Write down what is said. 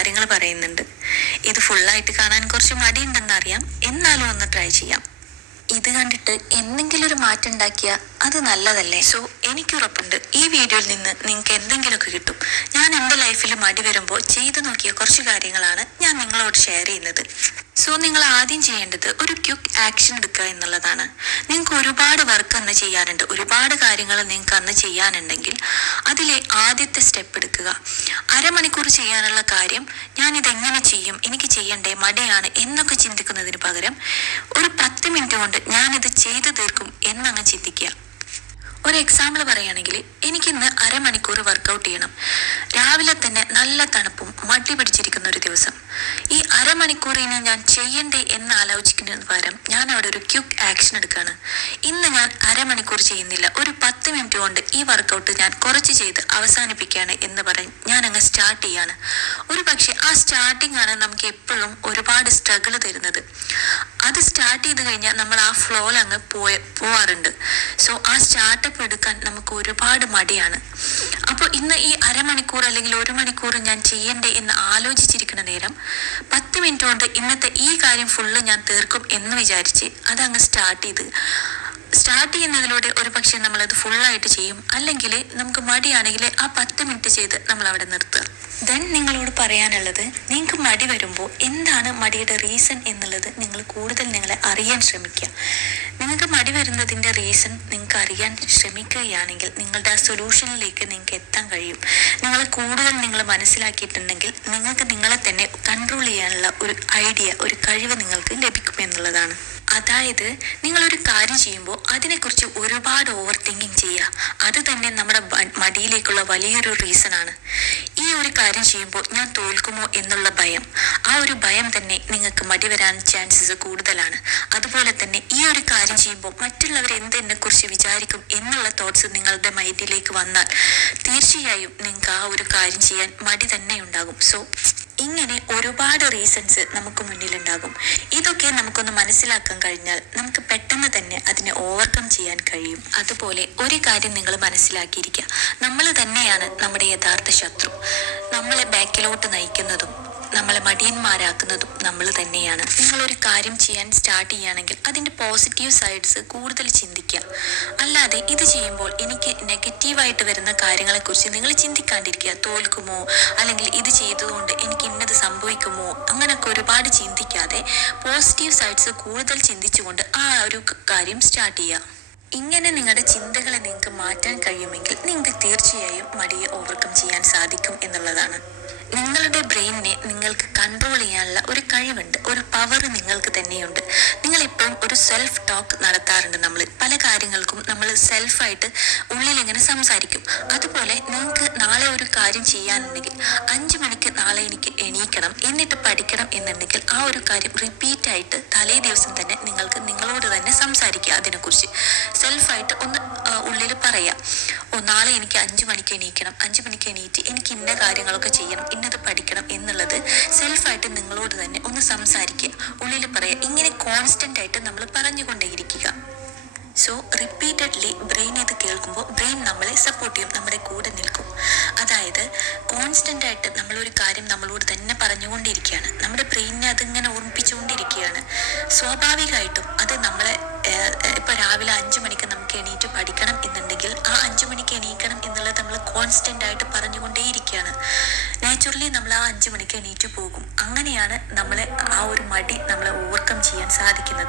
കാര്യങ്ങൾ പറയുന്നുണ്ട്. ഇത് ഫുള്ളായിട്ട് കാണാൻ കുറച്ച് മടിയുണ്ടെന്നറിയാം, എന്നാലും ഒന്ന് ട്രൈ ചെയ്യാം. ഇത് കണ്ടിട്ട് എന്തെങ്കിലും ഒരു മാറ്റം ഉണ്ടാക്കിയാൽ അത് നല്ലതല്ലേ? സോ എനിക്കുറപ്പുണ്ട് ഈ വീഡിയോയിൽ നിന്ന് നിങ്ങൾക്ക് എന്തെങ്കിലുമൊക്കെ കിട്ടും. ഞാൻ എൻ്റെ ലൈഫിൽ മടി വരുമ്പോൾ ചെയ്തു നോക്കിയ കുറച്ച് കാര്യങ്ങളാണ് ഞാൻ നിങ്ങളോട് ഷെയർ ചെയ്യുന്നത്. സോ നിങ്ങൾ ആദ്യം ചെയ്യേണ്ടത് ഒരു ക്വിക്ക് ആക്ഷൻ എടുക്കുക എന്നുള്ളതാണ്. നിങ്ങൾക്ക് ഒരുപാട് വർക്ക് അന്ന് ചെയ്യാനുണ്ട്, ഒരുപാട് കാര്യങ്ങൾ നിങ്ങൾക്ക് അന്ന് ചെയ്യാനുണ്ടെങ്കിൽ അതിലെ ആദ്യത്തെ സ്റ്റെപ്പ് എടുക്കുക. അരമണിക്കൂർ ചെയ്യാനുള്ള കാര്യം ഞാനിതെങ്ങനെ ചെയ്യും, എനിക്ക് ചെയ്യണ്ടേ, മടിയാണ് എന്നൊക്കെ ചിന്തിക്കുന്നതിന് പകരം ഒരു 10 മിനിറ്റ് കൊണ്ട് ഞാനിത് ചെയ്തു തീർക്കും എന്നങ്ങ് ചിന്തിക്കുക. ഒരു എക്സാമ്പിൾ പറയുകയാണെങ്കിൽ, എനിക്കിന്ന് അരമണിക്കൂർ വർക്കൗട്ട് ചെയ്യണം. രാവിലെ തന്നെ നല്ല തണുപ്പും മടി പിടിച്ചിരിക്കുന്ന ഒരു ദിവസം. ഈ അരമണിക്കൂറിന് ഞാൻ ചെയ്യണ്ടേ എന്ന് ആലോചിക്കുന്നതിന് പകരം ഞാൻ അവിടെ ഒരു ക്വിക്ക് ആക്ഷൻ എടുക്കുകയാണ്. ഇന്ന് ഞാൻ അരമണിക്കൂർ ചെയ്യുന്നില്ല, ഒരു 10 മിനിറ്റ് കൊണ്ട് ഈ വർക്കൗട്ട് ഞാൻ കുറച്ച് ചെയ്ത് അവസാനിപ്പിക്കുകയാണ് എന്ന് പറഞ്ഞ് ഞാൻ അങ്ങ് സ്റ്റാർട്ട് ചെയ്യാണ്. ഒരു പക്ഷേ ആ സ്റ്റാർട്ടിംഗ് ആണ് നമുക്ക് എപ്പോഴും ഒരുപാട് സ്ട്രഗിൾ തരുന്നത്. അത് സ്റ്റാർട്ട് ചെയ്ത് കഴിഞ്ഞാൽ നമ്മൾ ആ ഫ്ലോയിൽ അങ്ങ് പോവാറുണ്ട്. സോ ആ സ്റ്റാർട്ടപ്പ് എടുക്കാൻ നമുക്ക് ഒരുപാട് മടിയാണ്. അപ്പോൾ ഇന്ന് ഈ അരമണിക്കൂർ അല്ലെങ്കിൽ 1 മണിക്കൂർ ഞാൻ ചെയ്യണ്ടേ എന്ന് ആലോചിച്ചിരിക്കുന്ന നേരം 10 മിനിറ്റ് കൊണ്ട് ഇന്നത്തെ ഈ കാര്യം ഫുള്ള് ഞാൻ തീർക്കും എന്ന് വിചാരിച്ച് അതങ്ങ് സ്റ്റാർട്ട് ചെയ്യുന്നതിലൂടെ ഒരു പക്ഷേ നമ്മളത് ഫുള്ളായിട്ട് ചെയ്യും. അല്ലെങ്കിൽ നമുക്ക് മടിയാണെങ്കിൽ ആ 10 മിനിറ്റ് ചെയ്ത് നമ്മൾ അവിടെ നിർത്തുക. ദെൻ നിങ്ങളോട് പറയാനുള്ളത്, നിങ്ങൾക്ക് മടി വരുമ്പോൾ എന്താണ് മടിയുടെ റീസൺ എന്നുള്ളത് നിങ്ങളെ അറിയാൻ ശ്രമിക്കുക. നിങ്ങൾക്ക് മടി വരുന്നതിൻ്റെ റീസൺ നിങ്ങൾക്ക് അറിയാൻ ശ്രമിക്കുകയാണെങ്കിൽ നിങ്ങളുടെ ആ സൊല്യൂഷനിലേക്ക് നിങ്ങൾക്ക് എത്താൻ കഴിയും. നിങ്ങൾ മനസ്സിലാക്കിയിട്ടുണ്ടെങ്കിൽ നിങ്ങൾക്ക് നിങ്ങളെ തന്നെ കൺട്രോൾ ചെയ്യാനുള്ള ഒരു ഐഡിയ, ഒരു കഴിവ് നിങ്ങൾക്ക് ലഭിക്കുമെന്നുള്ളതാണ്. അതായത് നിങ്ങളൊരു കാര്യം ചെയ്യുമ്പോൾ അതിനെക്കുറിച്ച് ഒരുപാട് ഓവർ തിങ്കിങ് ചെയ്യുക. അത് തന്നെ നമ്മുടെ മടിയിലേക്കുള്ള വലിയൊരു റീസൺ ആണ്. ഈ ഒരു കാര്യം ചെയ്യുമ്പോൾ ഞാൻ തോൽക്കുമോ എന്നുള്ള ഭയം, ആ ഒരു ഭയം തന്നെ നിങ്ങൾക്ക് മടി വരാൻ ചാൻസസ് കൂടുതലാണ്. അതുപോലെ തന്നെ ഈ ഒരു കാര്യം ചെയ്യുമ്പോൾ മറ്റുള്ളവർ എന്നെക്കുറിച്ച് വിചാരിക്കും എന്നുള്ള തോട്ട്സ് നിങ്ങളുടെ മൈൻഡിലേക്ക് വന്നാൽ തീർച്ചയായും നിങ്ങൾക്ക് ആ ഒരു കാര്യം ചെയ്യാൻ മടി തന്നെ ഉണ്ടാകും. സോ ഇങ്ങനെ ഒരുപാട് റീസൺസ് നമുക്ക് മുന്നിലുണ്ടാകും. ഇതൊക്കെ നമുക്കൊന്ന് മനസ്സിലാക്കാൻ കഴിഞ്ഞാൽ നമുക്ക് പെട്ടെന്ന് തന്നെ അതിനെ ഓവർകം ചെയ്യാൻ കഴിയും. അതുപോലെ ഒരു കാര്യം നിങ്ങൾ മനസ്സിലാക്കിയിരിക്കുക, നമ്മൾ തന്നെയാണ് നമ്മുടെ യഥാർത്ഥ ശത്രു. നമ്മളെ ബാക്കിലോട്ട് നയിക്കുന്നതും നമ്മളെ മടിയന്മാരാക്കുന്നതും നമ്മൾ തന്നെയാണ്. നിങ്ങളൊരു കാര്യം ചെയ്യാൻ സ്റ്റാർട്ട് ചെയ്യുകയാണെങ്കിൽ അതിൻ്റെ പോസിറ്റീവ് സൈഡ്സ് കൂടുതൽ ചിന്തിക്കുക. അല്ലാതെ ഇത് ചെയ്യുമ്പോൾ എനിക്ക് നെഗറ്റീവായിട്ട് വരുന്ന കാര്യങ്ങളെക്കുറിച്ച് നിങ്ങൾ ചിന്തിക്കാണ്ടിരിക്കുക. തോൽക്കുമോ, അല്ലെങ്കിൽ ഇത് ചെയ്തതുകൊണ്ട് എനിക്ക് ഇന്നത് സംഭവിക്കുമോ, അങ്ങനെയൊക്കെ ഒരുപാട് ചിന്തിക്കാതെ പോസിറ്റീവ് സൈഡ്സ് കൂടുതൽ ചിന്തിച്ചുകൊണ്ട് ആ ഒരു കാര്യം സ്റ്റാർട്ട് ചെയ്യുക. ഇങ്ങനെ നിങ്ങളുടെ ചിന്തകളെ നിങ്ങൾക്ക് മാറ്റാൻ കഴിയുമെങ്കിൽ നിങ്ങൾക്ക് തീർച്ചയായും മടിയെ ഓവർകം ചെയ്യാൻ സാധിക്കും എന്നുള്ളതാണ്. നിങ്ങളുടെ ബ്രെയിനിനെ നിങ്ങൾക്ക് കൺട്രോൾ ചെയ്യാനുള്ള ഒരു കഴിവുണ്ട്, ഒരു പവർ നിങ്ങൾക്ക് തന്നെയുണ്ട്. നിങ്ങളിപ്പം ഒരു സെൽഫ് ടോക്ക് നടത്താറുണ്ട്. നമ്മൾ പല കാര്യങ്ങൾക്കും നമ്മൾ സെൽഫായിട്ട് ഉള്ളിലിങ്ങനെ സംസാരിക്കും. അതുപോലെ നിങ്ങൾക്ക് നാളെ ഒരു കാര്യം ചെയ്യാനുണ്ടെങ്കിൽ 5 മണിക്ക് നാളെ എനിക്ക് എണീക്കണം, എന്നിട്ട് പഠിക്കണം എന്നുണ്ടെങ്കിൽ ആ ഒരു കാര്യം റിപ്പീറ്റായിട്ട് തലേ ദിവസം തന്നെ നിങ്ങൾക്ക് നിങ്ങളോട് തന്നെ സംസാരിക്കുക. അതിനെക്കുറിച്ച് സെൽഫായിട്ട് ഒന്ന് ഉള്ളിൽ പറയാം. നാളെ എനിക്ക് 5 മണിക്ക് എണീക്കണം, 5 മണിക്ക് എണീറ്റ് എനിക്ക് ഇന്ന കാര്യങ്ങളൊക്കെ ചെയ്യണം, ഇന്നത് പഠിക്കണം എന്നുള്ളത് സെൽഫായിട്ട് നിങ്ങളോട് തന്നെ ഒന്ന് സംസാരിക്കുക, ഉള്ളിൽ പറയുക. ഇങ്ങനെ കോൺസ്റ്റൻ്റ് ആയിട്ട് നമ്മൾ പറഞ്ഞുകൊണ്ടേയിരിക്കുക. സോ റിപ്പീറ്റഡ്ലി ബ്രെയിൻ ഇത് കേൾക്കുമ്പോൾ ബ്രെയിൻ നമ്മളെ സപ്പോർട്ട് ചെയ്യും, നമ്മുടെ കൂടെ നിൽക്കും. അതായത് കോൺസ്റ്റൻ്റ് ആയിട്ട് നമ്മളൊരു കാര്യം നമ്മളോട് തന്നെ പറഞ്ഞുകൊണ്ടിരിക്കുകയാണ്, നമ്മുടെ ബ്രെയിനിനെ അതിങ്ങനെ ഓർമ്മിപ്പിച്ചുകൊണ്ടിരിക്കുകയാണ്. സ്വാഭാവികമായിട്ടും അത് നമ്മളെ ഇപ്പോൾ രാവിലെ 5 മണിക്ക് നമുക്ക് എണീറ്റ് പഠിക്കണം എന്നുണ്ടെങ്കിൽ ആ 5 മണിക്ക് എണീക്കണം എന്നുള്ളത് നമ്മൾ കോൺസ്റ്റൻ്റ് ആയിട്ട് പറഞ്ഞുകൊണ്ടേയിരിക്കുകയാണ്. നാച്ചുറലി നമ്മൾ ആ 5 മണിക്ക് എണീറ്റ് പോകും. അങ്ങനെയാണ് നമ്മളെ ആ ഒരു മടി നമ്മളെ ഓവർകം ചെയ്യാൻ സാധിക്കുന്നത്.